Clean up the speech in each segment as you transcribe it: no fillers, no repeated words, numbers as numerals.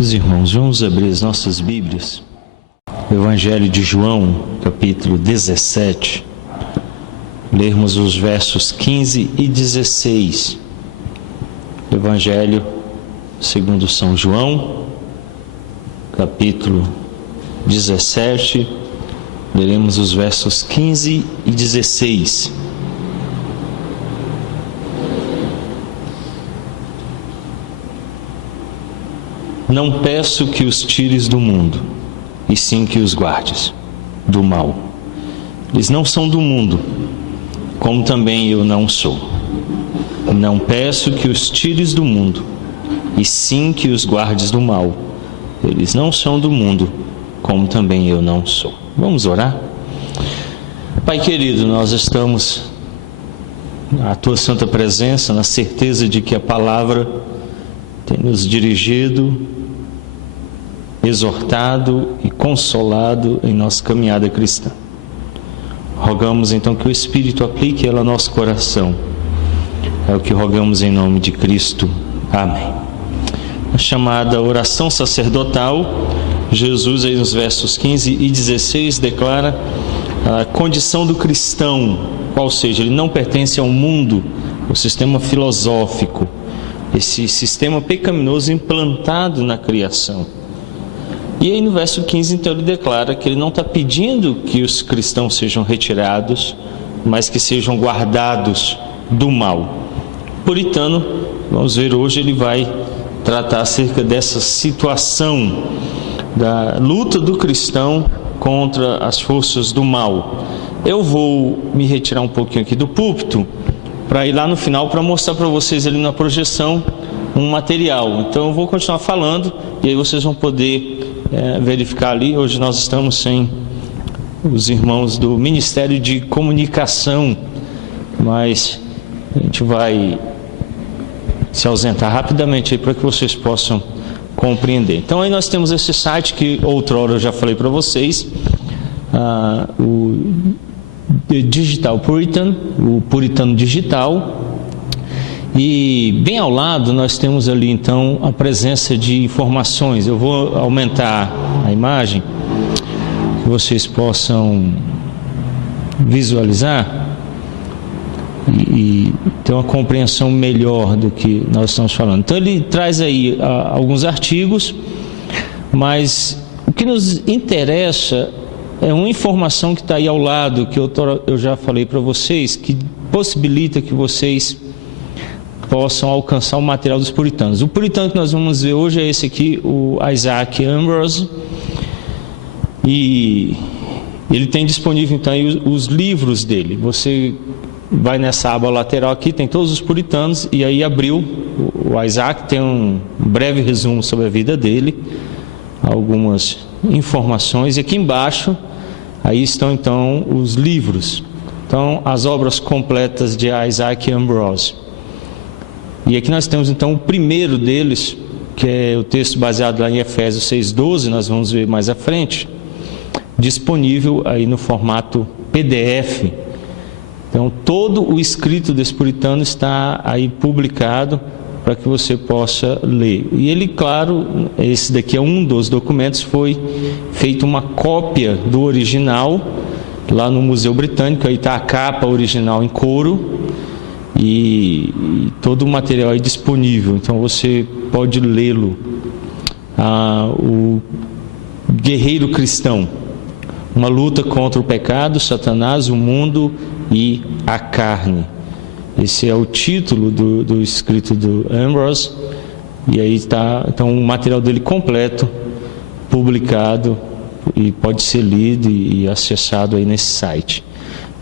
Meus irmãos, vamos abrir as nossas Bíblias. O Evangelho de João, capítulo 17. Lermos os versos 15 e 16. Evangelho segundo São João, capítulo 17. Leremos os versos 15 e 16. Não peço que os tires do mundo, e sim que os guardes do mal. Eles não são do mundo, como também eu não sou. Não peço que os tires do mundo, e sim que os guardes do mal. Eles não são do mundo, como também eu não sou. Vamos orar? Pai querido, nós estamos à Tua Santa Presença, na certeza de que a Palavra tem nos dirigido, exortado e consolado em nossa caminhada cristã. Rogamos então que o Espírito aplique ela ao nosso coração. É o que rogamos em nome de Cristo. Amém. A chamada oração sacerdotal, Jesus aí nos versos 15 e 16 declara a condição do cristão, qual seja, ele não pertence ao mundo, ao sistema filosófico, esse sistema pecaminoso implantado na criação. E aí no verso 15, então, ele declara que ele não está pedindo que os cristãos sejam retirados, mas que sejam guardados do mal. Puritano, vamos ver hoje, ele vai tratar acerca dessa situação da luta do cristão contra as forças do mal. Eu vou me retirar um pouquinho aqui do púlpito, para ir lá no final, para mostrar para vocês ali na projeção um material. Então eu vou continuar falando, e aí vocês vão poder verificar ali. Hoje nós estamos sem os irmãos do Ministério de Comunicação, mas a gente vai se ausentar rapidamente aí para que vocês possam compreender. Então aí nós temos esse site que outrora eu já falei para vocês, o Digital Puritan, o Puritano Digital. E bem ao lado nós temos ali então a presença de informações. Eu vou aumentar a imagem, que vocês possam visualizar e ter uma compreensão melhor do que nós estamos falando. Então ele traz aí alguns artigos, mas o que nos interessa é uma informação que está aí ao lado, que eu já falei para vocês, que possibilita que vocês possam alcançar o material dos puritanos. O puritano que nós vamos ver hoje é esse aqui, o Isaac Ambrose, e ele tem disponível então aí os livros dele. Você vai nessa aba lateral aqui, tem todos os puritanos, e aí abriu, o Isaac tem um breve resumo sobre a vida dele, algumas informações, e aqui embaixo aí estão então os livros, então as obras completas de Isaac Ambrose. E aqui nós temos então o primeiro deles, que é o texto baseado lá em Efésios 6:12, nós vamos ver mais à frente, disponível aí no formato PDF. Então todo o escrito desse puritano está aí publicado para que você possa ler. E ele, claro, esse daqui é um dos documentos, foi feita uma cópia do original lá no Museu Britânico, aí está a capa original em couro, e todo o material é disponível, então você pode lê-lo. O Guerreiro Cristão, uma luta contra o pecado, Satanás, o mundo e a carne. Esse é o título do escrito do Ambrose, e aí está então o material dele completo, publicado, e pode ser lido e acessado aí nesse site.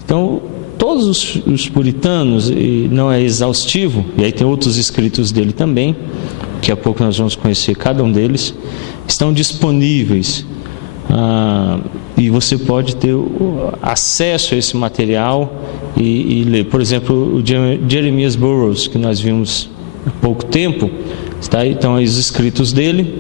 Então todos os puritanos, e não é exaustivo, e aí tem outros escritos dele também, daqui a pouco nós vamos conhecer cada um deles, estão disponíveis, e você pode ter acesso a esse material e ler. Por exemplo, o Jeremias Burroughs, que nós vimos há pouco tempo, está aí, então aí os escritos dele,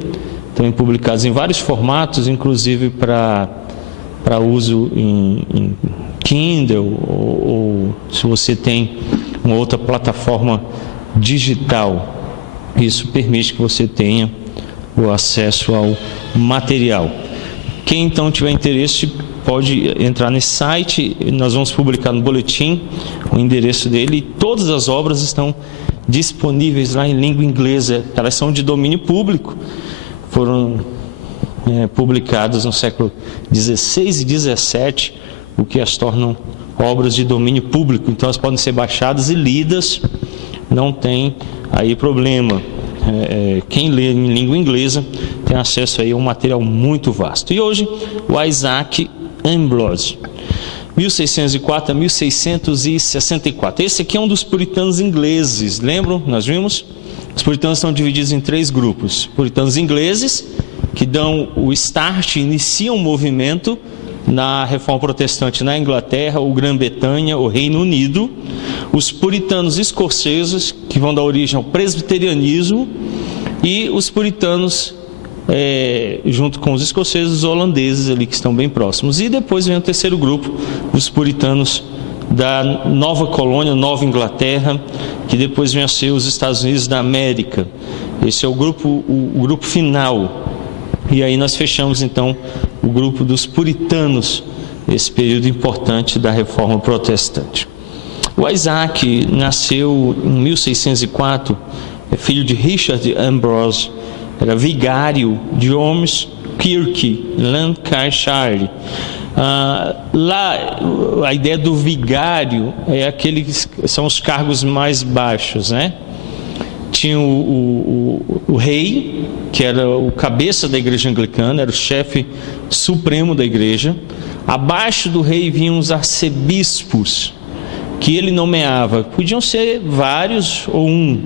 estão publicados em vários formatos, inclusive para uso em Kindle, ou se você tem uma outra plataforma digital, isso permite que você tenha o acesso ao material. Quem então tiver interesse pode entrar nesse site, nós vamos publicar no boletim o endereço dele, e todas as obras estão disponíveis lá em língua inglesa. Elas são de domínio público, foram publicadas no século XVI e XVII, o que as tornam obras de domínio público, então elas podem ser baixadas e lidas, não tem aí problema. Quem lê em língua inglesa tem acesso aí a um material muito vasto. E hoje o Isaac Ambrose, 1604 a 1664. Esse aqui é um dos puritanos ingleses, lembram? Nós vimos? Os puritanos estão divididos em 3 grupos. Puritanos ingleses, que dão o start, iniciam o movimento na Reforma Protestante na Inglaterra, ou Grã-Bretanha, ou Reino Unido. Os puritanos escoceses, que vão dar origem ao presbiterianismo, e os puritanos, junto com os escoceses, os holandeses ali, que estão bem próximos. E depois vem o terceiro grupo, os puritanos da Nova Colônia, Nova Inglaterra, que depois vem a ser os Estados Unidos da América. Esse é o grupo final. E aí nós fechamos então o grupo dos puritanos, esse período importante da Reforma Protestante. O Isaac nasceu em 1604, é filho de Richard Ambrose, era vigário de Ormskirk, Lancashire. Lá a ideia do vigário é aqueles são os cargos mais baixos, né? Tinha o rei, que era o cabeça da igreja anglicana, era o chefe supremo da igreja. Abaixo do rei vinham os arcebispos, que ele nomeava. Podiam ser vários ou um.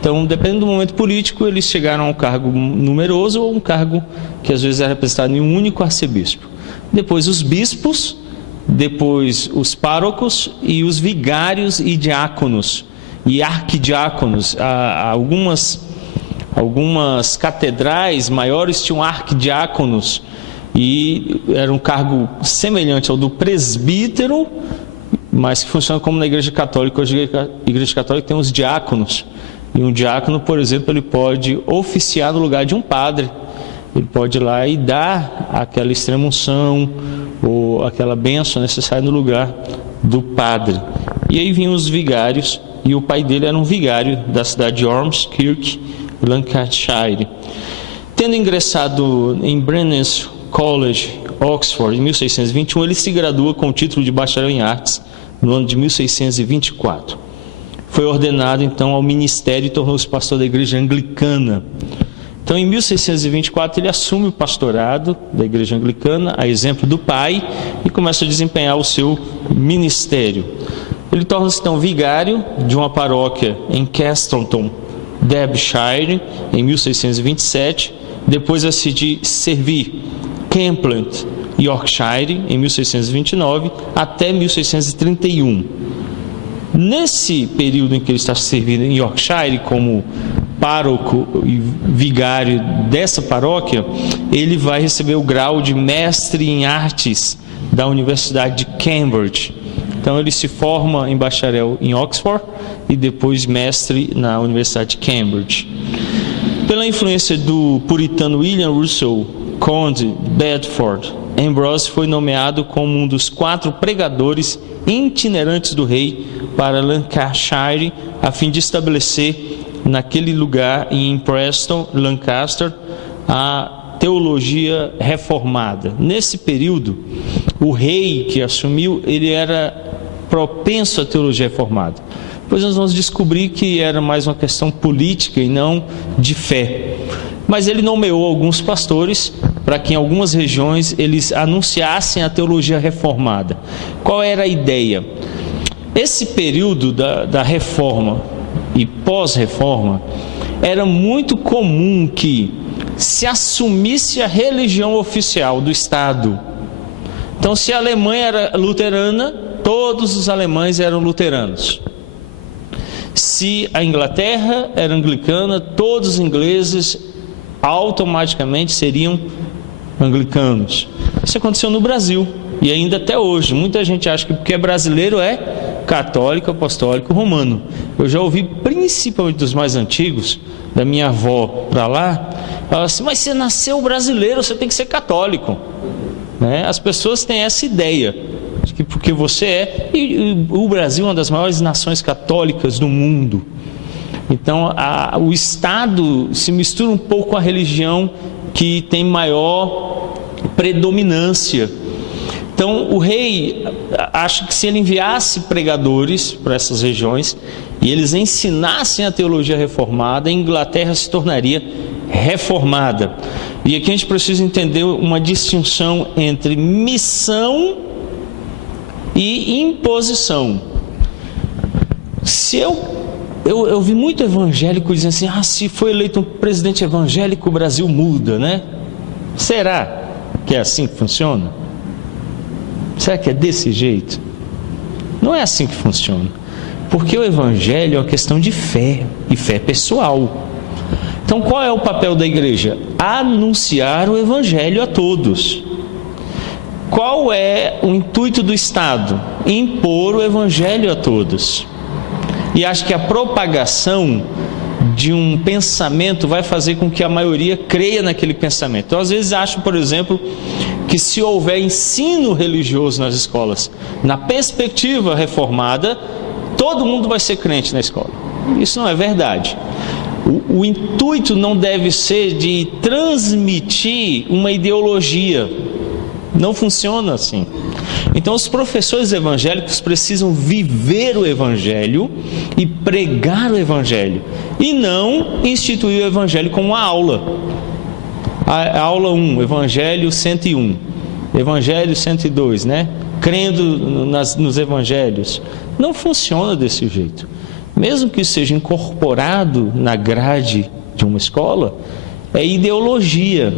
Então, dependendo do momento político, eles chegaram a um cargo numeroso ou um cargo que às vezes era representado em um único arcebispo. Depois os bispos, depois os párocos e os vigários e diáconos e arquidiáconos. Algumas catedrais maiores tinham arquidiáconos e era um cargo semelhante ao do presbítero, mas que funciona como na Igreja Católica. Hoje a Igreja Católica tem os diáconos, e um diácono, por exemplo, ele pode oficiar no lugar de um padre. Ele pode ir lá e dar aquela extrema-unção ou aquela bênção necessária no lugar do padre. E aí vinham os vigários, e o pai dele era um vigário da cidade de Ormskirk, Lancashire. Tendo ingressado em Brennan's College, Oxford, em 1621, ele se gradua com o título de bacharel em artes no ano de 1624. Foi ordenado então ao ministério e tornou-se pastor da igreja anglicana. Então, em 1624, ele assume o pastorado da igreja anglicana, a exemplo do pai, e começa a desempenhar o seu ministério. Ele torna-se então vigário de uma paróquia em Castleton, Derbyshire, em 1627, depois a se servir Kempland, Yorkshire, em 1629, até 1631. Nesse período em que ele está servindo em Yorkshire como pároco e vigário dessa paróquia, ele vai receber o grau de mestre em artes da Universidade de Cambridge. Então ele se forma em bacharel em Oxford e depois mestre na Universidade de Cambridge. Pela influência do puritano William Russell, conde de Bedford, Ambrose foi nomeado como um dos 4 pregadores itinerantes do rei para Lancashire, a fim de estabelecer naquele lugar, em Preston, Lancaster, a teologia reformada. Nesse período, o rei que assumiu, ele era propenso à teologia reformada. Depois nós vamos descobrir que era mais uma questão política e não de fé. Mas ele nomeou alguns pastores para que em algumas regiões eles anunciassem a teologia reformada. Qual era a ideia? Esse período da reforma e pós-reforma, era muito comum que se assumisse a religião oficial do Estado. Então, se a Alemanha era luterana, todos os alemães eram luteranos. Se a Inglaterra era anglicana, todos os ingleses automaticamente seriam anglicanos. Isso aconteceu no Brasil e ainda até hoje. Muita gente acha que porque é brasileiro é católico, apostólico, romano. Eu já ouvi, principalmente dos mais antigos, da minha avó para lá, falar assim: mas você nasceu brasileiro, você tem que ser católico, né? As pessoas têm essa ideia de que porque você é, e o Brasil é uma das maiores nações católicas do mundo. Então o Estado se mistura um pouco com a religião que tem maior predominância. Então o rei acha que se ele enviasse pregadores para essas regiões e eles ensinassem a teologia reformada, a Inglaterra se tornaria reformada. E aqui a gente precisa entender uma distinção entre missão e imposição. Se eu vi muito evangélico dizendo assim: se foi eleito um presidente evangélico, o Brasil muda, né? Será que é assim que funciona? Será que é desse jeito? Não é assim que funciona. Porque o evangelho é uma questão de fé, e fé pessoal. Então qual é o papel da igreja? Anunciar o evangelho a todos. Qual é o intuito do Estado? Impor o evangelho a todos. E acho que a propagação de um pensamento vai fazer com que a maioria creia naquele pensamento. Então, às vezes, acho, por exemplo, que se houver ensino religioso nas escolas, na perspectiva reformada, todo mundo vai ser crente na escola. Isso não é verdade. O intuito não deve ser de transmitir uma ideologia. Não funciona assim. Então os professores evangélicos precisam viver o evangelho e pregar o evangelho, e não instituir o evangelho como uma aula. A aula 1, evangelho 101, evangelho 102, né? Crendo nos evangelhos. Não funciona desse jeito. Mesmo que seja incorporado na grade de uma escola, é ideologia.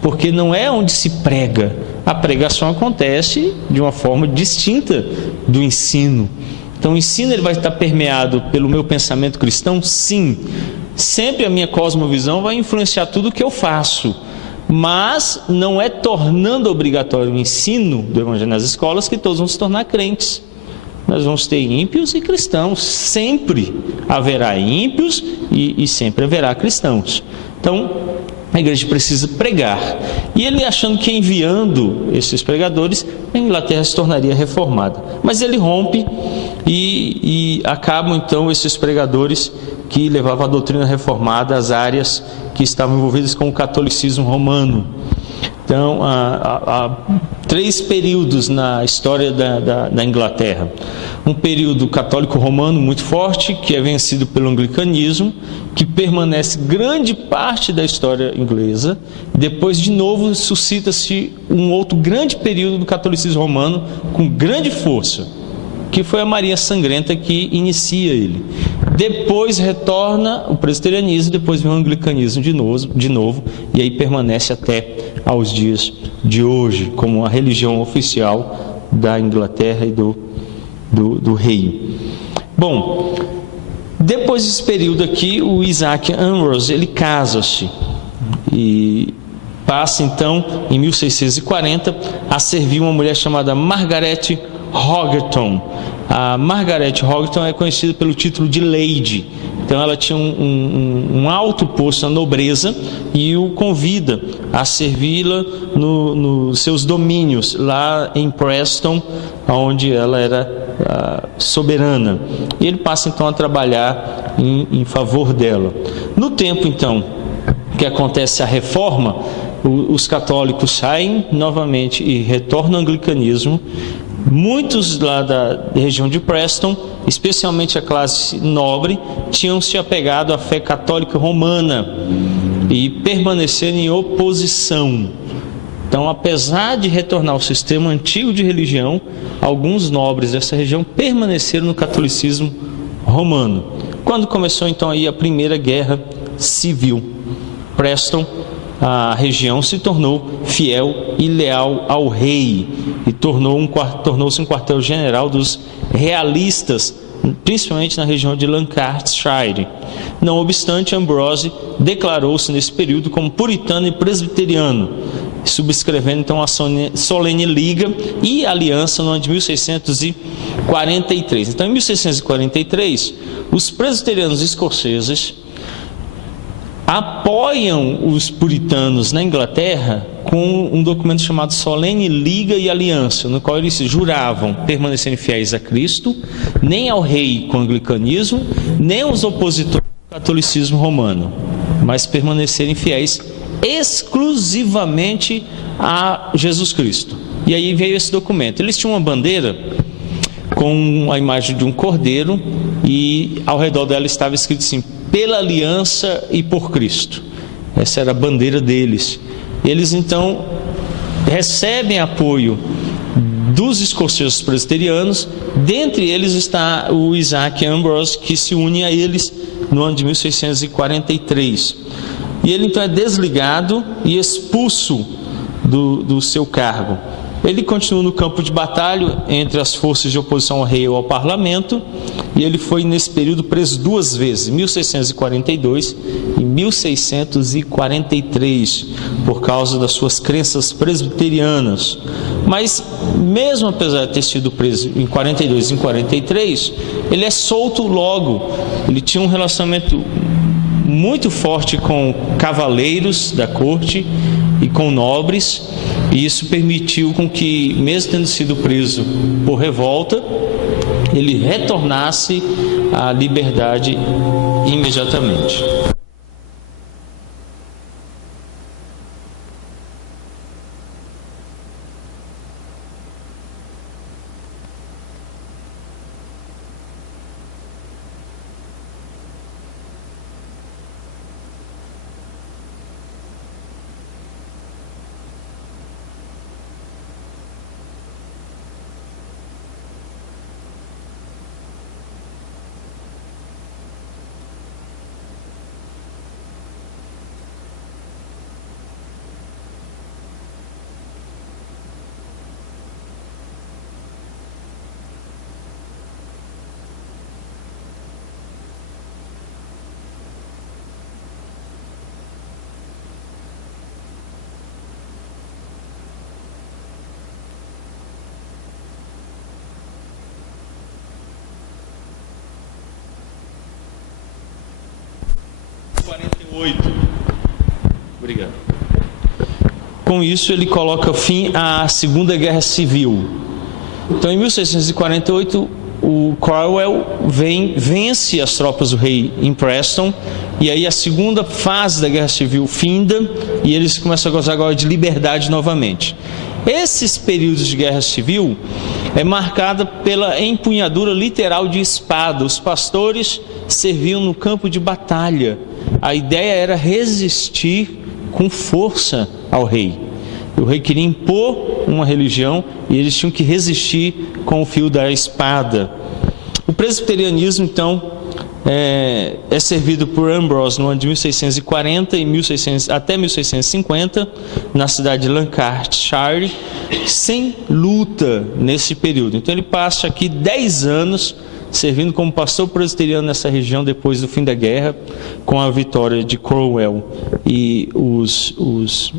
Porque não é onde se prega. A pregação acontece de uma forma distinta do ensino. Então o ensino ele vai estar permeado pelo meu pensamento cristão? Sim. Sempre a minha cosmovisão vai influenciar tudo o que eu faço. Mas não é tornando obrigatório o ensino do evangelho nas escolas que todos vão se tornar crentes. Nós vamos ter ímpios e cristãos. Sempre haverá ímpios e sempre haverá cristãos. Então a igreja precisa pregar. E ele achando que enviando esses pregadores, a Inglaterra se tornaria reformada. Mas ele rompe e acabam então esses pregadores que levavam a doutrina reformada às áreas que estavam envolvidas com o catolicismo romano. Então, há 3 períodos na história da Inglaterra. Um período católico romano muito forte, que é vencido pelo anglicanismo, que permanece grande parte da história inglesa. Depois, de novo, suscita-se um outro grande período do catolicismo romano, com grande força, que foi a Maria Sangrenta que inicia ele. Depois retorna o presbiterianismo, depois vem o anglicanismo de novo, e aí permanece até aos dias de hoje, como a religião oficial da Inglaterra e do rei. Bom, depois desse período aqui, o Isaac Ambrose, ele casa-se e passa então, em 1640, a servir uma mulher chamada Margaret Hogerton. A Margaret Hogerton é conhecida pelo título de Lady. Então ela tinha um alto posto na nobreza e o convida a servi-la nos seus domínios, lá em Preston, onde ela era soberana. E ele passa então a trabalhar em favor dela. No tempo então que acontece a reforma, os católicos saem novamente e retornam ao anglicanismo. Muitos lá da região de Preston, especialmente a classe nobre, tinham se apegado à fé católica romana e permaneceram em oposição. Então, apesar de retornar ao sistema antigo de religião, alguns nobres dessa região permaneceram no catolicismo romano. Quando começou então aí a Primeira Guerra Civil, Preston, a região se tornou fiel e leal ao rei e tornou-se um quartel-general dos realistas, principalmente na região de Lancashire. Não obstante, Ambrose declarou-se nesse período como puritano e presbiteriano, subscrevendo então a solene liga e aliança no ano de 1643. Então, em 1643, os presbiterianos escoceses apoiam os puritanos na Inglaterra com um documento chamado Solene Liga e Aliança, no qual eles juravam permanecerem fiéis a Cristo, nem ao rei com o anglicanismo, nem aos opositores do catolicismo romano, mas permanecerem fiéis exclusivamente a Jesus Cristo. E aí veio esse documento. Eles tinham uma bandeira com a imagem de um cordeiro e ao redor dela estava escrito assim: pela aliança e por Cristo. Essa era a bandeira deles. Eles então recebem apoio dos escoceses presbiterianos. Dentre eles está o Isaac Ambrose, que se une a eles no ano de 1643. E ele então é desligado e expulso do seu cargo. Ele continua no campo de batalha entre as forças de oposição ao rei ou ao parlamento, e ele foi nesse período preso duas vezes, em 1642 e 1643, por causa das suas crenças presbiterianas. Mas mesmo apesar de ter sido preso em 42 e em 43, ele é solto logo. Ele tinha um relacionamento muito forte com cavaleiros da corte e com nobres, e isso permitiu com que, mesmo tendo sido preso por revolta, ele retornasse à liberdade imediatamente. Obrigado. Com isso, ele coloca fim à Segunda Guerra Civil. Então, em 1648, o Cromwell vence as tropas do rei em Preston, e aí a segunda fase da Guerra Civil finda, e eles começam a gozar agora de liberdade novamente. Esses períodos de guerra civil é marcada pela empunhadura literal de espada. Os pastores serviam no campo de batalha. A ideia era resistir com força ao rei. O rei queria impor uma religião e eles tinham que resistir com o fio da espada. O presbiterianismo, então, é servido por Ambrose no ano de 1640 e até 1650, na cidade de Lancashire, sem luta nesse período. Então ele passa aqui 10 anos servindo como pastor presbiteriano nessa região depois do fim da guerra, com a vitória de Cromwell e os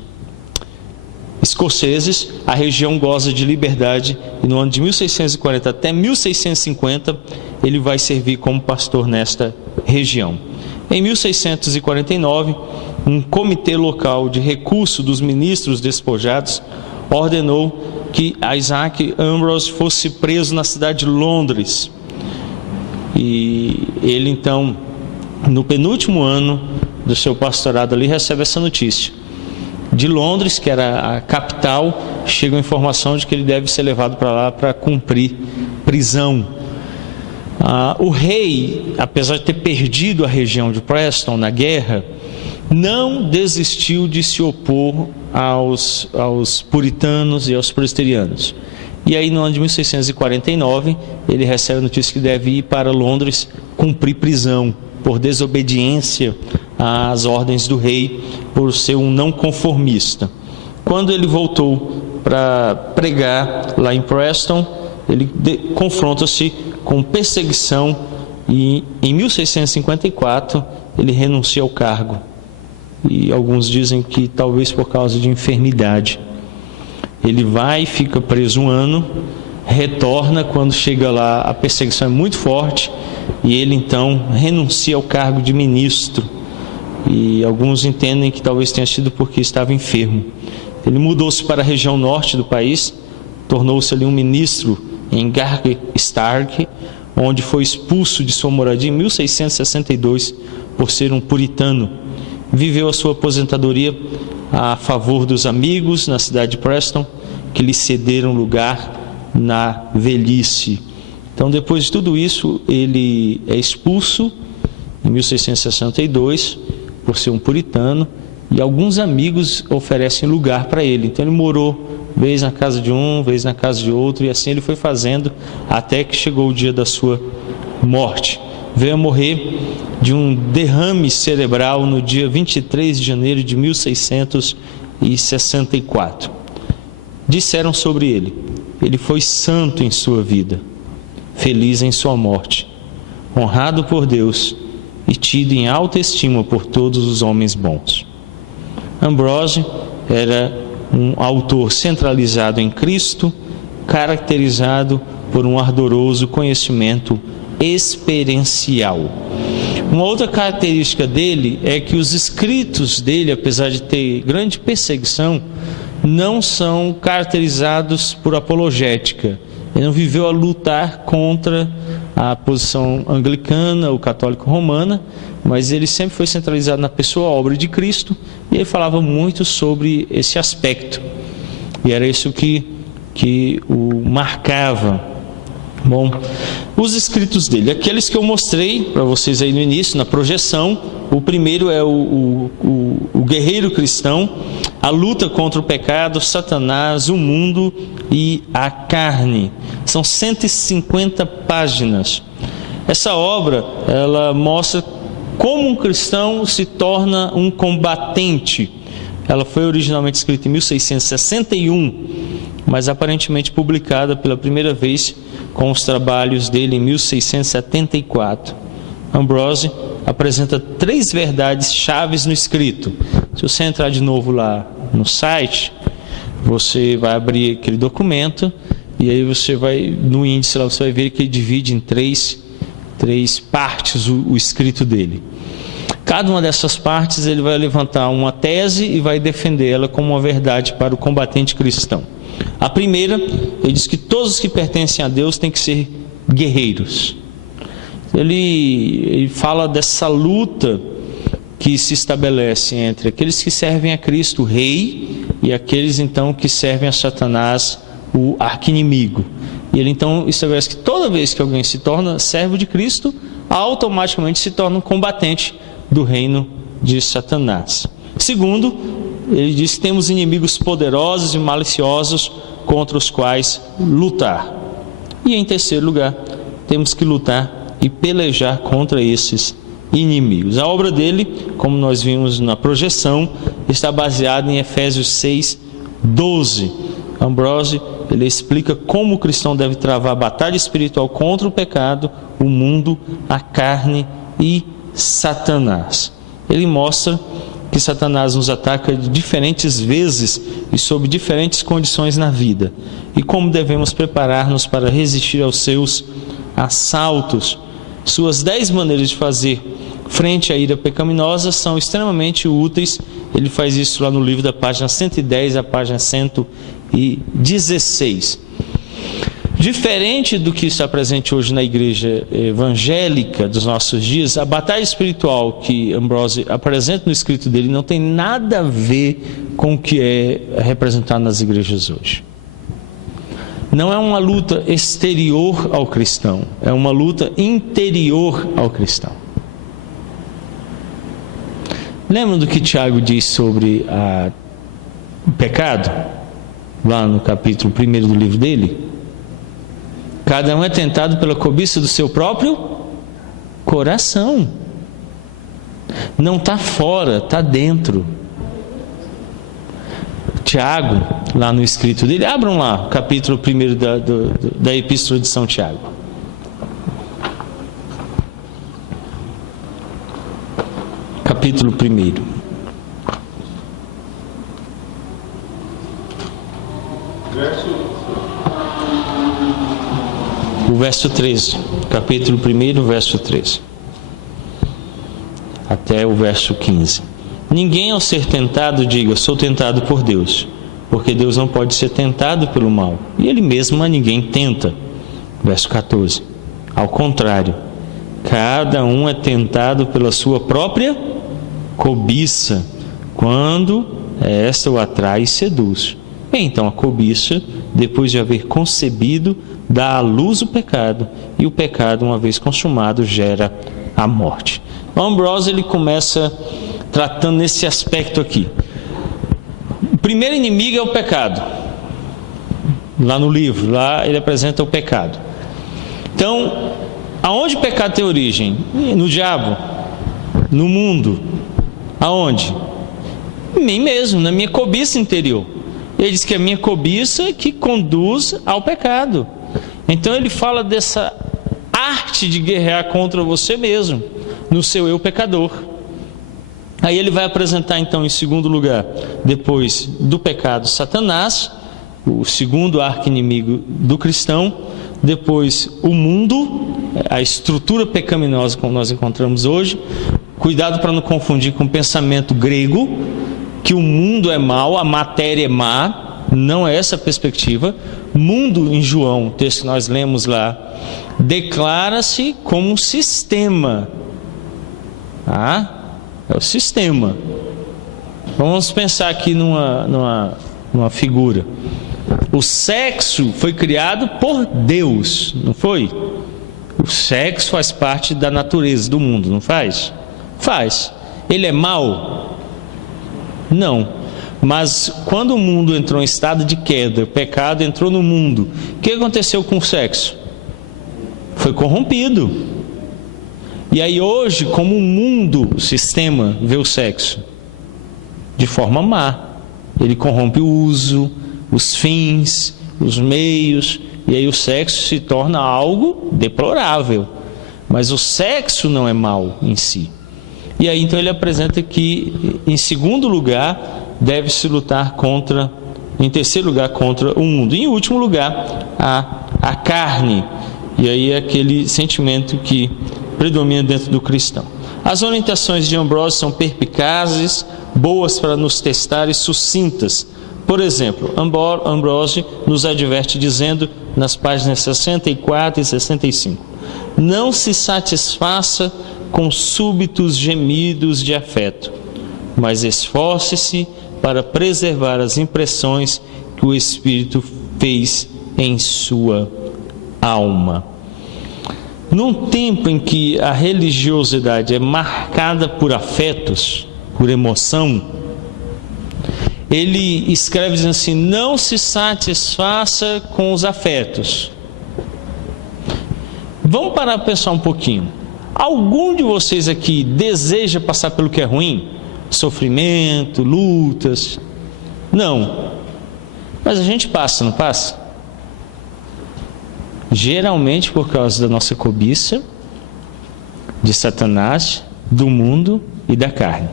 escoceses. A região goza de liberdade e no ano de 1640 até 1650 ele vai servir como pastor nesta região. Em 1649, um comitê local de recurso dos ministros despojados ordenou que Isaac Ambrose fosse preso na cidade de Londres. E ele então, no penúltimo ano do seu pastorado ali, recebe essa notícia. De Londres, que era a capital, chega a informação de que ele deve ser levado para lá para cumprir prisão. O rei, apesar de ter perdido a região de Preston na guerra, não desistiu de se opor aos puritanos e aos presbiterianos. E aí, no ano de 1649, ele recebe a notícia que deve ir para Londres cumprir prisão por desobediência às ordens do rei, por ser um não conformista. Quando ele voltou para pregar lá em Preston, ele confronta-se com perseguição e, em 1654, ele renuncia ao cargo. e alguns dizem que talvez por causa de enfermidade. Ele vai, fica preso 1 ano, retorna. Quando chega lá, a perseguição é muito forte e ele então renuncia ao cargo de ministro, e alguns entendem que talvez tenha sido porque estava enfermo. Ele mudou-se para a região norte do país, tornou-se ali um ministro em Garg-Stark, onde foi expulso de sua moradia em 1662 por ser um puritano. Viveu a sua aposentadoria a favor dos amigos na cidade de Preston, que lhe cederam lugar na velhice. Então, depois de tudo isso, ele é expulso em 1662 por ser um puritano, e alguns amigos oferecem lugar para ele. Então ele morou vez na casa de um, vez na casa de outro, e assim ele foi fazendo até que chegou o dia da sua morte. Veio a morrer de um derrame cerebral no dia 23 de janeiro de 1664. Disseram sobre ele: ele foi santo em sua vida, feliz em sua morte, honrado por Deus e tido em alta estima por todos os homens bons. Ambrose era um autor centralizado em Cristo, caracterizado por um ardoroso conhecimento experiencial. Uma outra característica dele é que os escritos dele, apesar de ter grande perseguição, não são caracterizados por apologética. Ele não viveu a lutar contra a posição anglicana ou católico-romana, mas ele sempre foi centralizado na pessoa, a obra de Cristo, e ele falava muito sobre esse aspecto, e era isso que o marcava. Bom, os escritos dele, aqueles que eu mostrei para vocês aí no início, na projeção. O primeiro é o guerreiro cristão, a luta contra o pecado, Satanás, o mundo e a carne. São 150 páginas. Essa obra, ela mostra como um cristão se torna um combatente. Ela foi originalmente escrita em 1661, mas aparentemente publicada pela primeira vez com os trabalhos dele em 1674. Ambrose apresenta 3 verdades chaves no escrito. Se você entrar de novo lá no site, você vai abrir aquele documento, e aí você vai, no índice lá, você vai ver que ele divide em três partes o escrito dele. Cada uma dessas partes ele vai levantar uma tese e vai defendê-la como uma verdade para o combatente cristão. A primeira, ele diz que todos os que pertencem a Deus têm que ser guerreiros. Ele fala dessa luta que se estabelece entre aqueles que servem a Cristo, o Rei, e aqueles então que servem a Satanás, o arqui-inimigo. E ele então estabelece que toda vez que alguém se torna servo de Cristo, automaticamente se torna um combatente do reino de Satanás. Segundo, ele diz que temos inimigos poderosos e maliciosos contra os quais lutar. E em terceiro lugar, temos que lutar e pelejar contra esses inimigos. A obra dele, como nós vimos na projeção, está baseada em Efésios 6:12. Ambrose, ele explica como o cristão deve travar a batalha espiritual contra o pecado, o mundo, a carne e Satanás. Ele mostra que Satanás nos ataca de diferentes vezes e sob diferentes condições na vida, e como devemos preparar-nos para resistir aos seus assaltos. Suas 10 maneiras de fazer frente à ira pecaminosa são extremamente úteis. Ele faz isso lá no livro, da página 110 à página 116. Diferente do que está presente hoje na igreja evangélica dos nossos dias, a batalha espiritual que Ambrose apresenta no escrito dele não tem nada a ver com o que é representado nas igrejas hoje. Não é uma luta exterior ao cristão, é uma luta interior ao cristão. Lembram do que Tiago diz sobre o pecado? Lá no capítulo 1 do livro dele? Cada um é tentado pela cobiça do seu próprio coração. Não está fora, está dentro. Tiago, lá no escrito dele, abram lá, capítulo 1 da Epístola de São Tiago. Capítulo 1. O verso 13, capítulo 1, verso 13, até o verso 15. Ninguém ao ser tentado diga, sou tentado por Deus, porque Deus não pode ser tentado pelo mal, e Ele mesmo a ninguém tenta. Verso 14. Ao contrário, cada um é tentado pela sua própria cobiça, quando esta o atrai e seduz. Então a cobiça, depois de haver concebido, dá à luz o pecado, e o pecado, uma vez consumado, gera a morte. O Ambrose, ele começa tratando nesse aspecto aqui. O primeiro inimigo é o pecado. Lá no livro, lá ele apresenta o pecado. Então, aonde o pecado tem origem? No diabo, no mundo. Aonde? Em mim mesmo, na minha cobiça interior. Ele diz que é a minha cobiça que conduz ao pecado. Então ele fala dessa arte de guerrear contra você mesmo, no seu eu pecador. Aí ele vai apresentar então, em segundo lugar, depois do pecado, Satanás, o segundo arqui-inimigo do cristão. Depois o mundo, a estrutura pecaminosa como nós encontramos hoje. Cuidado para não confundir com o pensamento grego, que o mundo é mau, a matéria é má. Não é essa a perspectiva. Mundo, em João, o texto que nós lemos lá, declara-se como um sistema. É o sistema. Vamos pensar aqui numa figura. O sexo foi criado por Deus, não foi? O sexo faz parte da natureza do mundo, não faz? Faz. Ele é mau? Não. Mas quando o mundo entrou em estado de queda, o pecado entrou no mundo, o que aconteceu com o sexo? Foi corrompido. E aí hoje, como o mundo, o sistema, vê o sexo? De forma má. Ele corrompe o uso, os fins, os meios, e aí o sexo se torna algo deplorável. Mas o sexo não é mau em si. E aí então ele apresenta que, em segundo lugar, deve-se lutar contra, em terceiro lugar, contra o mundo. E em último lugar, a carne. E aí é aquele sentimento que predomina dentro do cristão. As orientações de Ambrose são perspicazes, boas para nos testar e sucintas. Por exemplo, Ambrose nos adverte dizendo, nas páginas 64 e 65, não se satisfaça com súbitos gemidos de afeto, mas esforce-se para preservar as impressões que o Espírito fez em sua alma. Num tempo em que a religiosidade é marcada por afetos, por emoção, ele escreve dizendo assim, não se satisfaça com os afetos. Vamos parar para pensar um pouquinho. Algum de vocês aqui deseja passar pelo que é ruim? Sofrimento, lutas? Não. Mas a gente passa, não passa? Geralmente por causa da nossa cobiça, de Satanás, do mundo e da carne.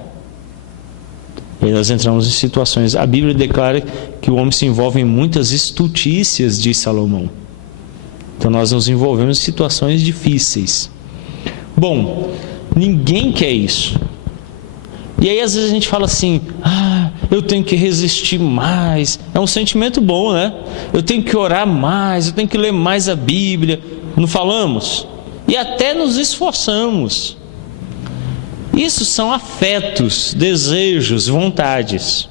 E aí nós entramos em situações. A Bíblia declara que o homem se envolve em muitas estultícias, diz Salomão. Então nós nos envolvemos em situações difíceis. Bom, ninguém quer isso. E aí às vezes a gente fala assim, eu tenho que resistir mais. É um sentimento bom, né? Eu tenho que orar mais, eu tenho que ler mais a Bíblia. Não falamos? E até nos esforçamos. Isso são afetos, desejos, vontades.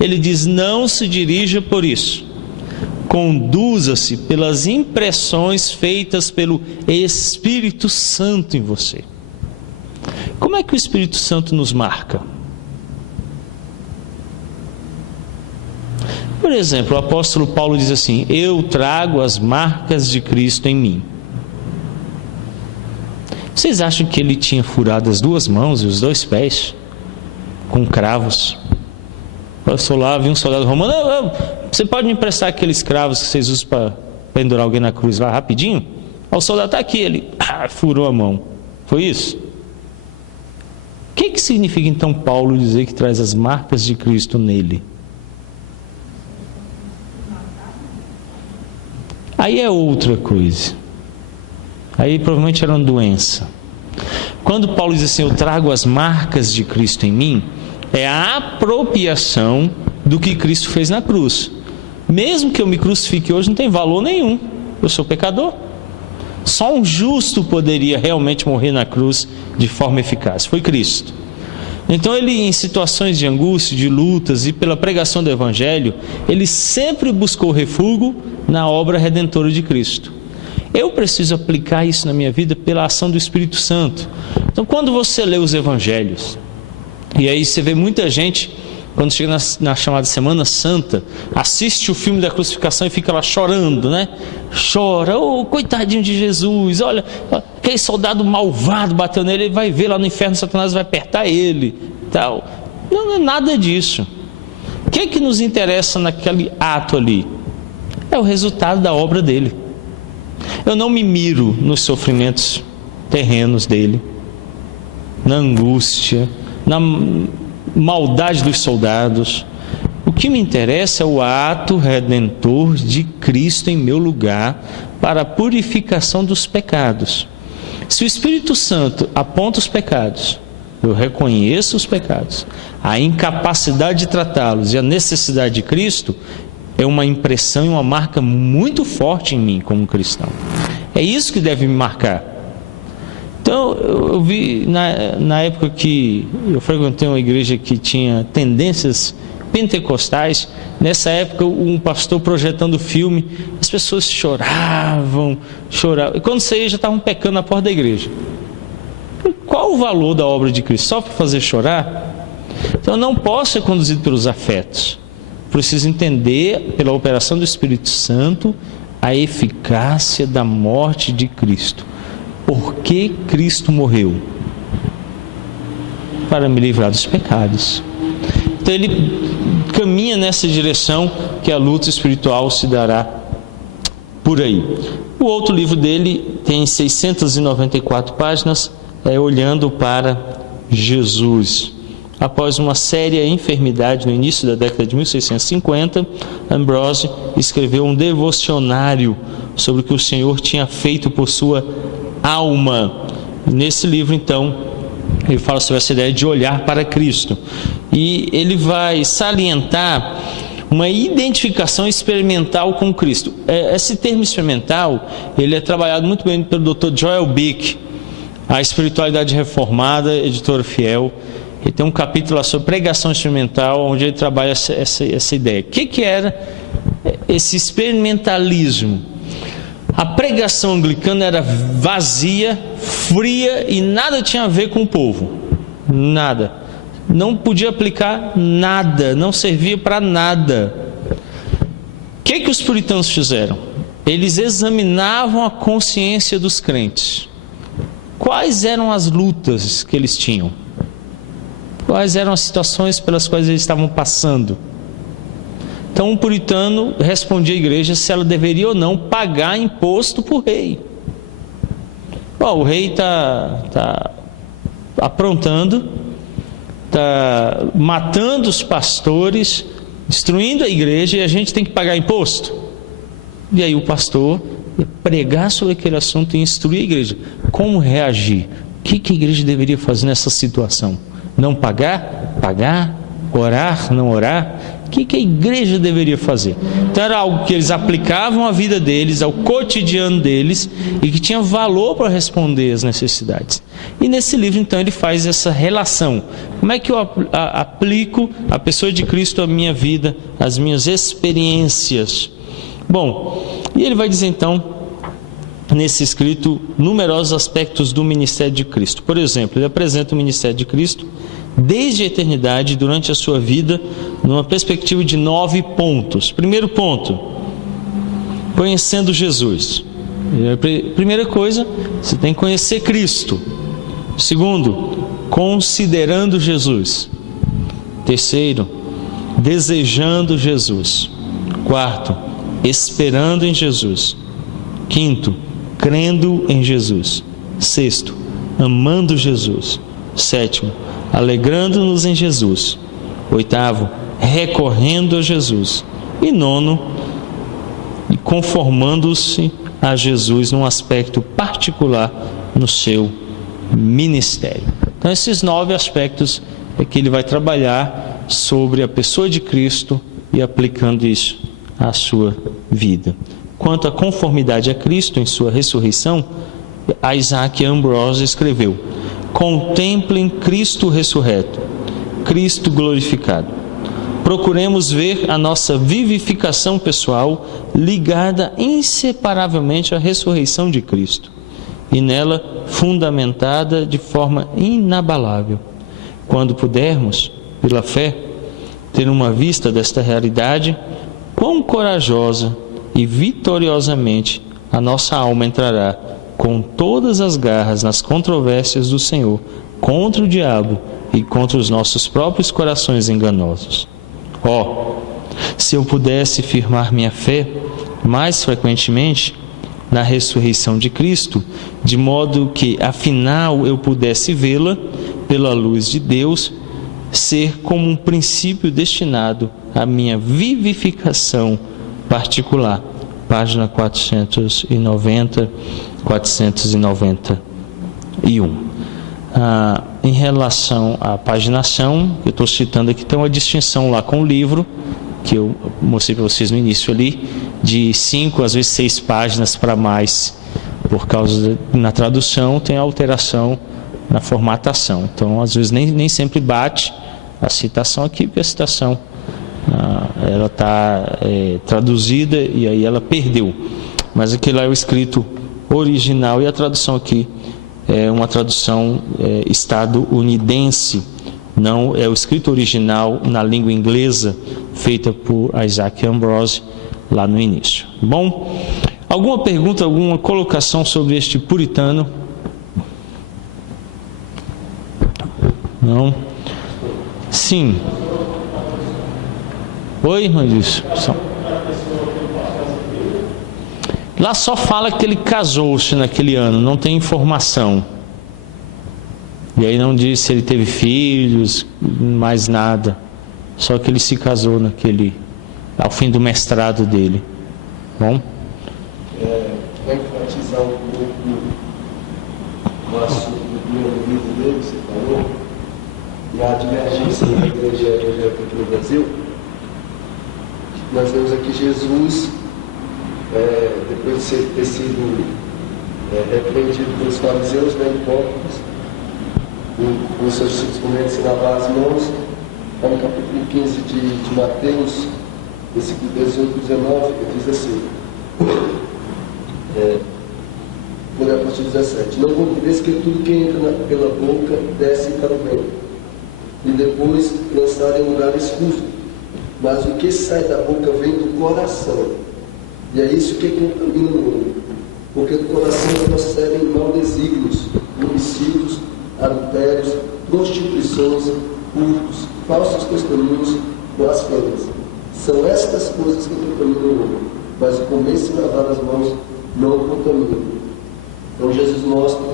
Ele diz, não se dirija por isso. Conduza-se pelas impressões feitas pelo Espírito Santo em você. Como é que o Espírito Santo nos marca? Por exemplo, o apóstolo Paulo diz assim, eu trago as marcas de Cristo em mim. Vocês acham que ele tinha furado as duas mãos e os dois pés com cravos? Passou lá, vi um soldado romano, você pode me emprestar aqueles cravos que vocês usam para pendurar alguém na cruz lá rapidinho? O soldado está aqui, ele furou a mão. Foi isso? O que significa então Paulo dizer que traz as marcas de Cristo nele? aí é outra coisa. Aí provavelmente era uma doença. Quando Paulo diz assim, eu trago as marcas de Cristo em mim, é a apropriação do que Cristo fez na cruz. Mesmo que eu me crucifique hoje, não tem valor nenhum. Eu sou pecador. Só um justo poderia realmente morrer na cruz de forma eficaz. Foi Cristo. Então ele, em situações de angústia, de lutas e pela pregação do Evangelho, ele sempre buscou refúgio na obra redentora de Cristo. Eu preciso aplicar isso na minha vida pela ação do Espírito Santo. Então quando você lê os Evangelhos, e aí você vê muita gente, quando chega na chamada Semana Santa, assiste o filme da crucificação e fica lá chorando, né? Chora, coitadinho de Jesus, olha, aquele soldado malvado bateu nele, ele vai ver lá no inferno, Satanás vai apertar ele, tal. Não é nada disso. O que é que nos interessa naquele ato ali? É o resultado da obra dele. Eu não me miro nos sofrimentos terrenos dele, na angústia, na maldade dos soldados. O que me interessa é o ato redentor de Cristo em meu lugar para a purificação dos pecados. Se o Espírito Santo aponta os pecados, eu reconheço os pecados, a incapacidade de tratá-los e a necessidade de Cristo, é uma impressão e uma marca muito forte em mim como cristão. É isso que deve me marcar. Então eu vi na época que eu frequentei uma igreja que tinha tendências pentecostais, nessa época um pastor projetando o filme, as pessoas choravam, e quando saía já estavam pecando na porta da igreja. Qual o valor da obra de Cristo? Só para fazer chorar? Então eu não posso ser conduzido pelos afetos. Preciso entender, pela operação do Espírito Santo, a eficácia da morte de Cristo. Por que Cristo morreu? Para me livrar dos pecados. Então ele caminha nessa direção que a luta espiritual se dará por aí. O outro livro dele tem 694 páginas, Olhando para Jesus. Após uma séria enfermidade no início da década de 1650, Ambrose escreveu um devocionário sobre o que o Senhor tinha feito por sua alma. Nesse livro, então, ele fala sobre essa ideia de olhar para Cristo. E ele vai salientar uma identificação experimental com Cristo. Esse termo experimental, ele é trabalhado muito bem pelo Dr. Joel Bick, A Espiritualidade Reformada, editora Fiel. Ele tem um capítulo lá sobre pregação experimental, onde ele trabalha essa ideia. O que era esse experimentalismo? A pregação anglicana era vazia, fria e nada tinha a ver com o povo. Nada. Não podia aplicar nada, não servia para nada. O que os puritanos fizeram? Eles examinavam a consciência dos crentes. Quais eram as lutas que eles tinham? Quais eram as situações pelas quais eles estavam passando? Então um puritano respondia à igreja se ela deveria ou não pagar imposto para o rei. O rei está aprontando, está matando os pastores, destruindo a igreja, e a gente tem que pagar imposto. E aí o pastor ia pregar sobre aquele assunto e instruir a igreja. Como reagir? O que a igreja deveria fazer nessa situação? Não pagar? Pagar? Orar? Não orar? O que a igreja deveria fazer? Então era algo que eles aplicavam à vida deles, ao cotidiano deles, e que tinha valor para responder às necessidades. E nesse livro então ele faz essa relação. Como é que eu aplico a pessoa de Cristo à minha vida, às minhas experiências? Bom, e ele vai dizer então, nesse escrito, numerosos aspectos do ministério de Cristo. Por exemplo, ele apresenta o ministério de Cristo desde a eternidade, durante a sua vida, numa perspectiva de 9 pontos. Primeiro ponto, conhecendo Jesus. Primeira coisa, você tem que conhecer Cristo. Segundo, considerando Jesus. Terceiro, desejando Jesus. Quarto, esperando em Jesus. Quinto, crendo em Jesus. Sexto, amando Jesus. Sétimo, alegrando-nos em Jesus. Oitavo, recorrendo a Jesus. E nono, conformando-se a Jesus num aspecto particular no seu ministério. Então, esses 9 aspectos é que ele vai trabalhar sobre a pessoa de Cristo e aplicando isso à sua vida. Quanto à conformidade a Cristo em sua ressurreição, Isaac Ambrose escreveu: contemplem Cristo ressurreto, Cristo glorificado. Procuremos ver a nossa vivificação pessoal ligada inseparavelmente à ressurreição de Cristo e nela fundamentada de forma inabalável. Quando pudermos, pela fé, ter uma vista desta realidade, quão corajosa e vitoriosamente a nossa alma entrará com todas as garras nas controvérsias do Senhor contra o diabo e contra os nossos próprios corações enganosos. Se eu pudesse firmar minha fé mais frequentemente na ressurreição de Cristo, de modo que, afinal, eu pudesse vê-la pela luz de Deus, ser como um princípio destinado à minha vivificação particular. Página 490, 491. Em relação à paginação, eu estou citando aqui, tem uma distinção lá com o livro, que eu mostrei para vocês no início ali, de 5, às vezes 6 páginas para mais, por causa na tradução tem alteração na formatação. Então, às vezes nem sempre bate a citação aqui, porque a citação ela está traduzida e aí ela perdeu. Mas aqui lá é o escrito original e a tradução aqui é uma tradução estadunidense, não é o escrito original na língua inglesa, feita por Isaac Ambrose lá no início. Bom, alguma pergunta, alguma colocação sobre este puritano? Não? Sim. Oi, irmã Lício. Lá só fala que ele casou-se naquele ano, não tem informação. E aí não diz se ele teve filhos, mais nada. Só que ele se casou ao fim do mestrado dele. Bom? Para enfatizar um pouco o assunto do primeiro livro dele, você falou, e a divergência da igreja evangélica aqui no Brasil, nós vemos aqui Jesus, depois de ter sido repreendido pelos fariseus, hipócritas, os seus discípulos começam a se lavar as mãos, no capítulo 15 de Mateus, versículo 18 e 19, ele diz assim, por a partir 17: não confideis que tudo que entra pela boca desce para o ventre, e depois lançado em lugar escuso, mas o que sai da boca vem do coração, e é isso que contamina o mundo, porque do coração procedem maudesígnios, homicídios, adultérios, prostituições, furtos, falsos testemunhos, blasfêmias. São estas coisas que contaminam o mundo, mas o começo de lavar as mãos não o contamina. Então Jesus mostra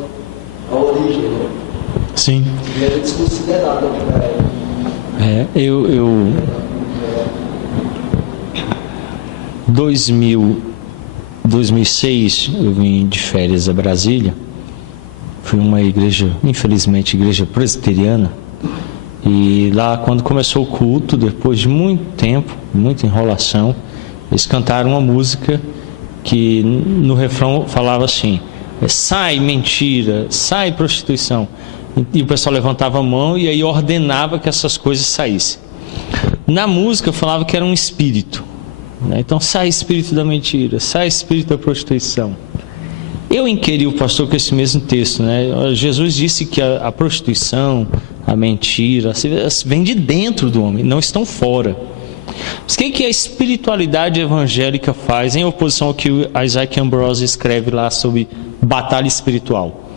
a origem, né? Sim. E é desconsiderado para ela. 2006 eu vim de férias a Brasília. Fui uma igreja, infelizmente, igreja presbiteriana. E lá, quando começou o culto, depois de muito tempo, muita enrolação, eles cantaram uma música que no refrão falava assim: sai mentira, sai prostituição. E o pessoal levantava a mão e aí ordenava que essas coisas saíssem. Na música falava que era um espírito, né? Então sai espírito da mentira, sai espírito da prostituição. Eu inquiri o pastor com esse mesmo texto, né? Jesus disse que a prostituição, a mentira, vem de dentro do homem, não estão fora. Mas o que a espiritualidade evangélica faz em oposição ao que Isaac Ambrose escreve lá sobre batalha espiritual?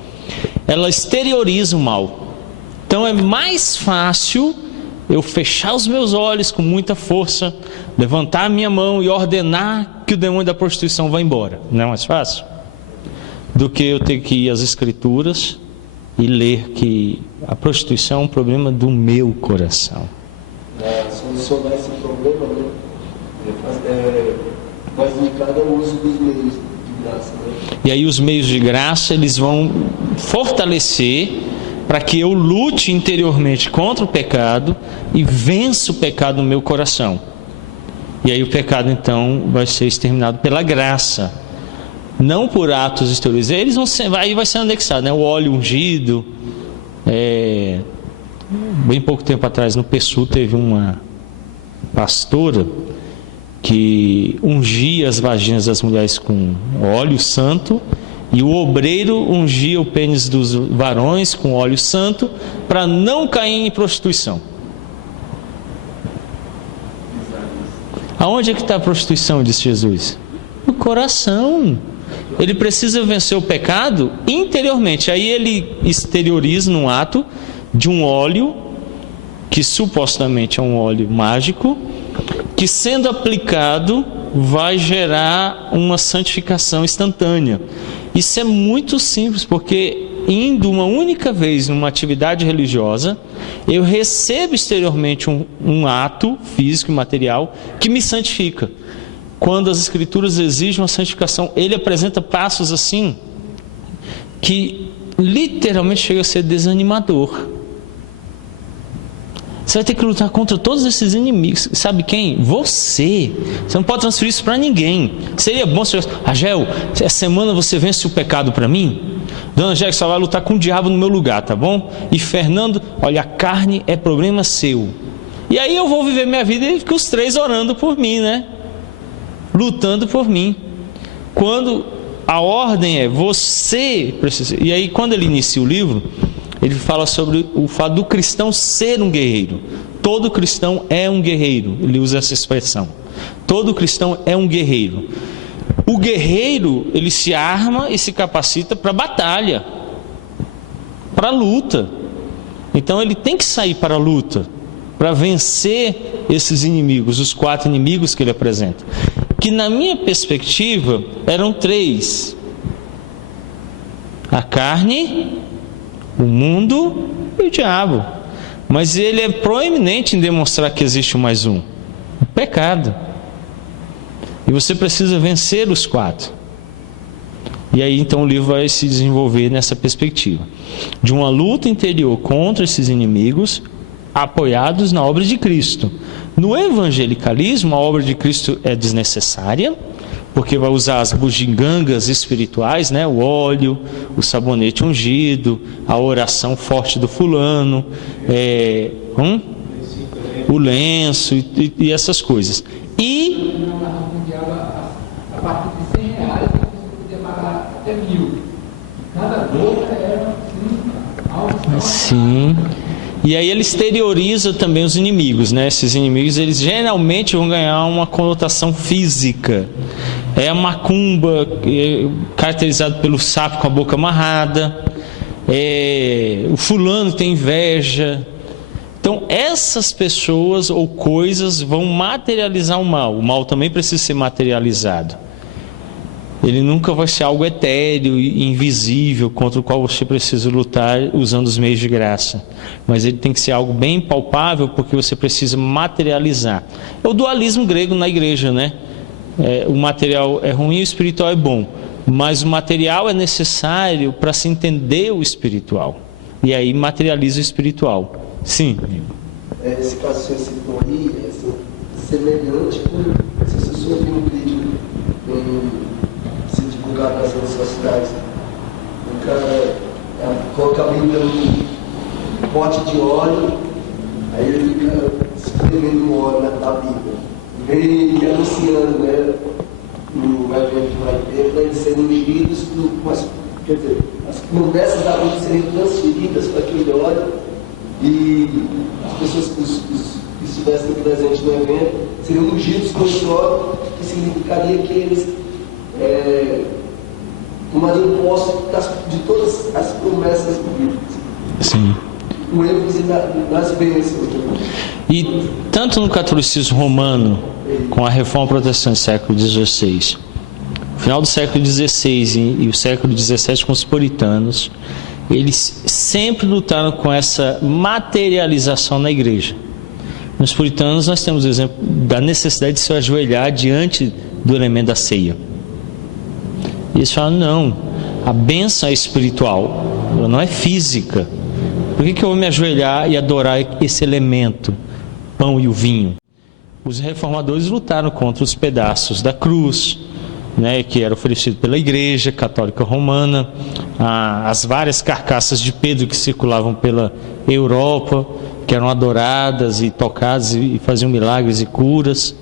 Ela exterioriza o mal. Então é mais fácil eu fechar os meus olhos com muita força, levantar a minha mão e ordenar que o demônio da prostituição vá embora. Não é mais fácil? Do que eu ter que ir às Escrituras e ler que a prostituição é um problema do meu coração. Solucionar esse problema, né? Vai indicar pecado é o uso dos meios de graça, né? E aí os meios de graça, eles vão fortalecer para que eu lute interiormente contra o pecado e vença o pecado no meu coração. E aí o pecado então vai ser exterminado pela graça, não por atos exteriores. Eles vão ser, aí vai ser anexado, né? O óleo ungido. Bem pouco tempo atrás no PSU teve uma pastora que ungia as vaginas das mulheres com óleo santo, e o obreiro ungia o pênis dos varões com óleo santo para não cair em prostituição. Aonde é que está a prostituição, disse Jesus? No coração. Ele precisa vencer o pecado interiormente. Aí ele exterioriza num ato de um óleo, que supostamente é um óleo mágico, que sendo aplicado vai gerar uma santificação instantânea. Isso é muito simples, porque indo uma única vez numa atividade religiosa, eu recebo exteriormente um ato físico e material que me santifica. Quando as Escrituras exigem uma santificação, ele apresenta passos assim, que literalmente chega a ser desanimador. Você vai ter que lutar contra todos esses inimigos. Sabe quem? Você. Você não pode transferir isso para ninguém. Seria bom se eu... Agel, essa semana você vence o pecado para mim? Dona Angélica só vai lutar com o diabo no meu lugar, tá bom? E Fernando, olha, a carne é problema seu. E aí eu vou viver minha vida e fico os três orando por mim, né? Lutando por mim. Quando a ordem é você precisa... E aí quando ele inicia o livro, ele fala sobre o fato do cristão ser um guerreiro. Todo cristão é um guerreiro. Ele usa essa expressão. Todo cristão é um guerreiro. O guerreiro, ele se arma e se capacita para a batalha, para a luta. Então ele tem que sair para a luta, para vencer esses inimigos, os 4 inimigos que ele apresenta. Que na minha perspectiva eram 3. A carne, o mundo e o diabo. Mas ele é proeminente em demonstrar que existe mais um: o pecado. E você precisa vencer os 4. E aí então o livro vai se desenvolver nessa perspectiva de uma luta interior contra esses inimigos, apoiados na obra de Cristo. No evangelicalismo, a obra de Cristo é desnecessária, porque vai usar as bugigangas espirituais, né? O óleo, o sabonete ungido, a oração forte do fulano, o lenço e essas coisas. E a partir de R$100 você podia pagar até 1.000. Cada boca era algo. Sim. E aí ele exterioriza também os inimigos, né? Esses inimigos, eles geralmente vão ganhar uma conotação física. É a macumba, caracterizado pelo sapo com a boca amarrada. O fulano tem inveja. Então essas pessoas ou coisas vão materializar o mal. O mal também precisa ser materializado. Ele nunca vai ser algo etéreo e invisível contra o qual você precisa lutar usando os meios de graça. Mas ele tem que ser algo bem palpável, porque você precisa materializar. É o dualismo grego na igreja, né? O material é ruim e o espiritual é bom. Mas o material é necessário para se entender o espiritual. E aí materializa o espiritual. Sim. Esse caso que você citou aí é semelhante com... Se você ouvir um vídeo se divulgar nas redes sociais, o cara coloca a Bíblia num pote de óleo, aí ele fica espremendo o óleo da Bíblia, e anunciando, né, no evento que vai ter, para eles serem ungidos, quer dizer, as promessas da Bíblia serem transferidas para aquele óleo, e as pessoas que estivessem presentes no evento seriam ungidos com esse óleo, que significaria que eles tomariam posse de todas as promessas bíblicas. Sim. O ênfase nas bênçãos. E tanto no catolicismo romano, com a reforma protestante do século XVI, final do século XVI e o século XVII com os puritanos, eles sempre lutaram com essa materialização na igreja. Nos puritanos nós temos o exemplo da necessidade de se ajoelhar diante do elemento da ceia. E eles falam, não, a bênção é espiritual, ela não é física. Por que eu vou me ajoelhar e adorar esse elemento, pão e o vinho? Os reformadores lutaram contra os pedaços da cruz, né, que era oferecido pela Igreja Católica Romana, as várias carcaças de Pedro que circulavam pela Europa, que eram adoradas e tocadas e faziam milagres e curas.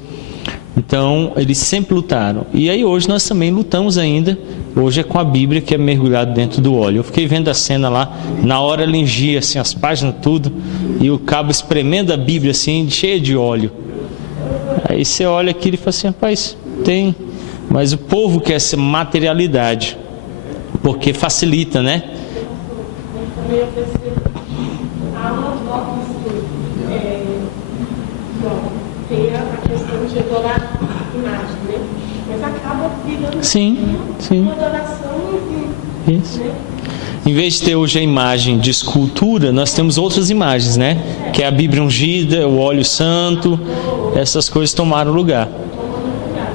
Então, eles sempre lutaram. E aí hoje nós também lutamos ainda. Hoje é com a Bíblia que é mergulhado dentro do óleo. Eu fiquei vendo a cena lá, na hora ela engia assim, as páginas tudo, e o cabo espremendo a Bíblia assim, cheia de óleo. Aí você olha aquilo e fala assim, rapaz, tem... Mas o povo quer essa materialidade, porque facilita, né? Também eu percebo há umas normas tem a questão de adorar a imagem, né? Mas acaba virando uma adoração, isso. Né? Em vez de ter hoje a imagem de escultura, nós temos outras imagens, né? Que é a Bíblia ungida, o óleo santo, essas coisas tomaram lugar.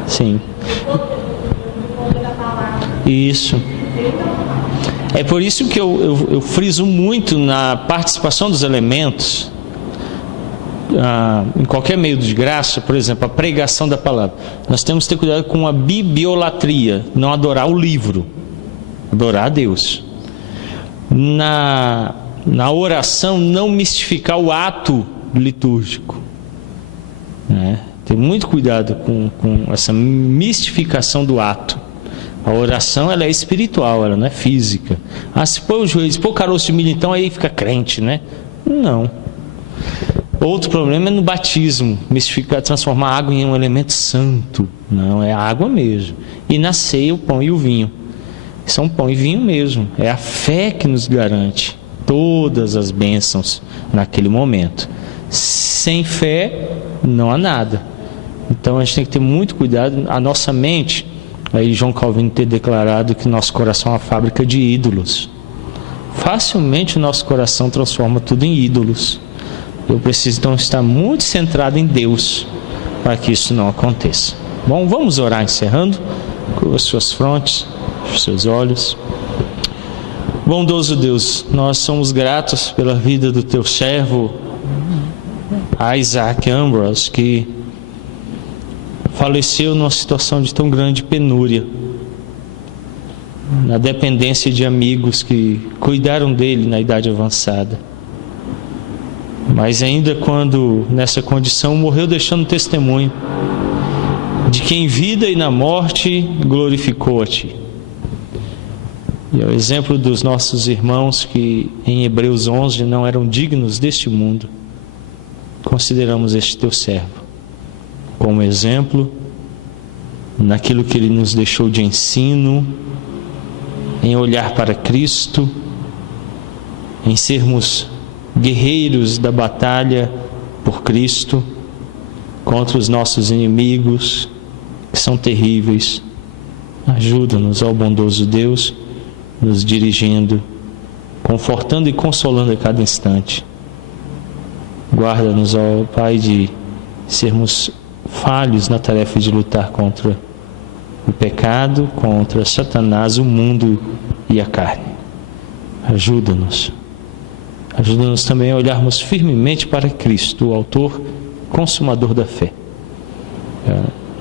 Sim. Isso. É por isso que eu friso muito na participação dos elementos, em qualquer meio de graça, por exemplo, a pregação da palavra. Nós temos que ter cuidado com a bibiolatria, não adorar o livro, adorar a Deus. Na oração, não mistificar o ato litúrgico, né? Ter muito cuidado com essa mistificação do ato. A oração, ela é espiritual, ela não é física. Se pôr o joelho, se pôr o caroço de milho, então aí fica crente, né? Não. Outro problema é no batismo, mistificar, transformar a água em um elemento santo. Não, é a água mesmo. E na ceia, o pão e o vinho. São pão e vinho mesmo. É a fé que nos garante todas as bênçãos naquele momento. Sem fé, não há nada. Então a gente tem que ter muito cuidado. A nossa mente, aí João Calvino ter declarado que nosso coração é uma fábrica de ídolos. Facilmente o nosso coração transforma tudo em ídolos. Eu preciso então estar muito centrado em Deus para que isso não aconteça. Bom, vamos orar encerrando. Curva as suas frontes, os seus olhos. Bondoso Deus, nós somos gratos pela vida do teu servo Isaac Ambrose, que faleceu numa situação de tão grande penúria, na dependência de amigos que cuidaram dele na idade avançada. Mas ainda quando nessa condição morreu deixando testemunho de que em vida e na morte glorificou a Ti. E é o exemplo dos nossos irmãos que em Hebreus 11 não eram dignos deste mundo. Consideramos este Teu servo como exemplo naquilo que ele nos deixou de ensino, em olhar para Cristo, em sermos guerreiros da batalha por Cristo contra os nossos inimigos que são terríveis. Ajuda-nos, ó bondoso Deus, nos dirigindo, confortando e consolando a cada instante. Guarda-nos, ó Pai, de sermos falhos na tarefa de lutar contra o pecado, contra Satanás, o mundo e a carne. Ajuda-nos. Ajuda-nos também a olharmos firmemente para Cristo, o autor, consumador da fé.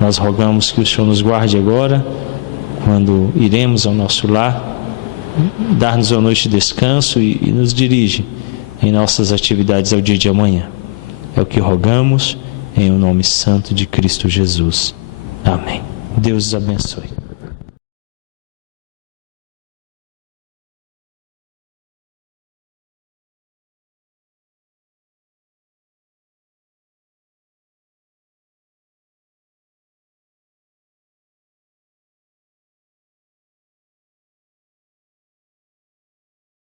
Nós rogamos que o Senhor nos guarde agora, quando iremos ao nosso lar, dar-nos uma noite de descanso e nos dirige em nossas atividades ao dia de amanhã. É o que rogamos, em o nome santo de Cristo Jesus. Amém. Deus os abençoe.